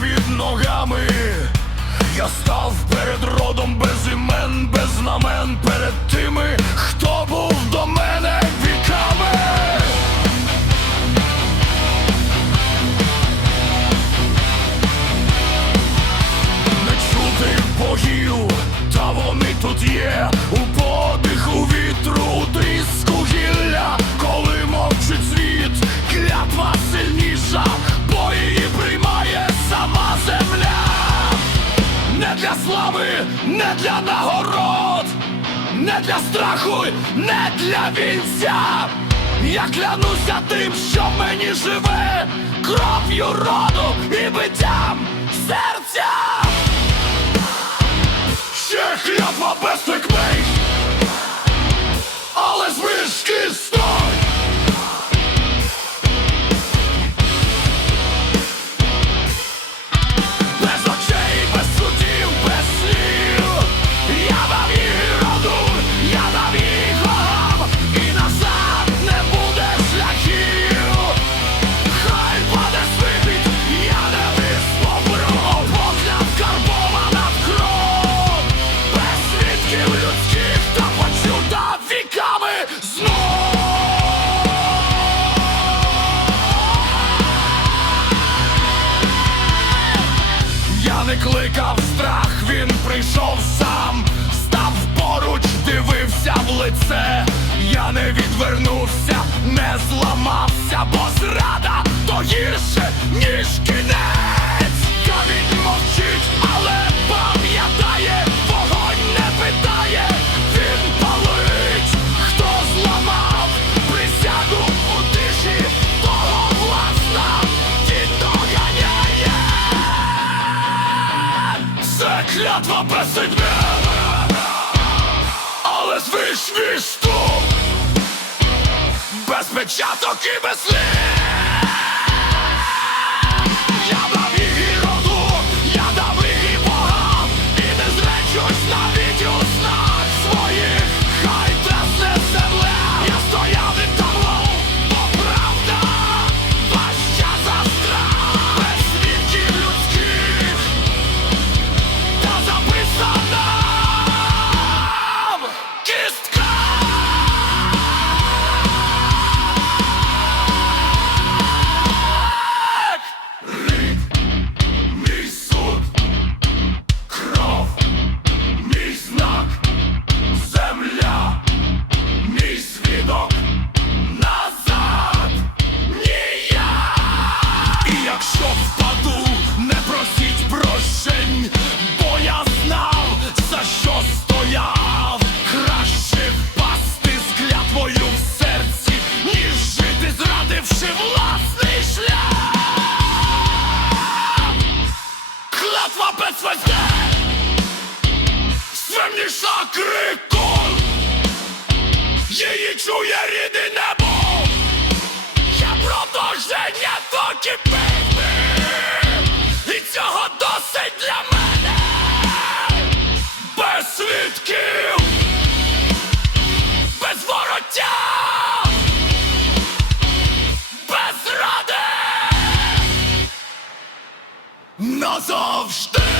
під ногами. Я став перед родом без імен, без знамен, перед тими, хто був до мене віками. Не чути богів, та вони тут є не для нагород, не для страху, не для вінця. Я клянуся тим, що мені живе, кров'ю роду і биттям серця. Я не кликав страх, він прийшов сам, став поруч, дивився в лице. Я не відвернувся, не зламався, бо зрада то гірше, ніж кінець. Камінь мовчить, але клятва без мене, Але звичний свісту Без печаток і без слів жити, зрадивши власний шлях. Клятва без везде, сильніша криком, її чує рідне небо. Я продовження доки пити І цього досить для мене Без свідків Назавжди